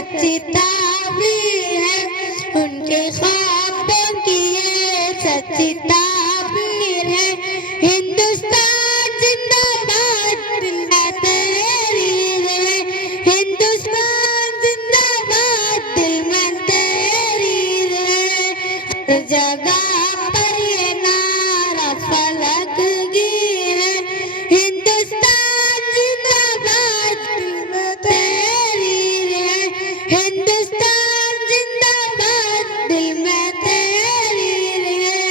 सच्ची ताबीर है, उनके ख्वाबों की ये सच्ची ताबीर है। हिंदुस्तान जिंदाबाद, दिल में तेरी है। हिंदुस्तान जिंदाबाद, दिल में तेरी है। हर जगह पर ये नारा फलक गिर है। हिंदुस्तान जिंदाबाद, दिल में तेरी है। हिंदुस्तान जिंदाबाद, दिल में तेरी है।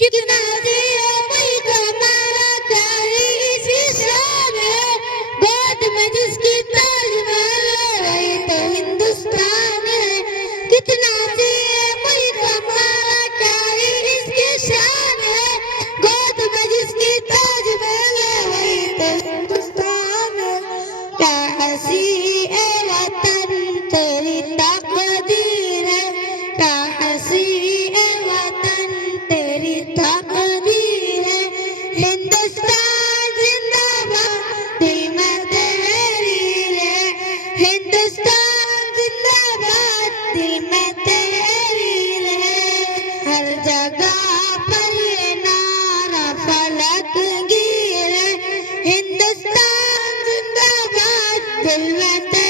कितना दिए मुल्क हमारा, क्या ही इसकी शान है। गोद में जिसकी ताजमहल है, वही तो हिंदुस्तान है। कितना दिए मुल्क हमारा, क्या ही इसकी शान है। गोद में जिसकी ताजमहल है, वही तो हिंदुस्तान है। क्या हंसी ए वतन तेरी तकदीर है। क्या हंसी ए वतन तेरी तकदीर है। हिंदुस्तान जिंदाबाद, दिल में तेरी है। हिंदुस्तान जिंदाबाद, दिल में तेरी है। हर जगह पर ये नारा फलक गिर है। हिंदुस्तान जिंदाबाद, दिल में तेरी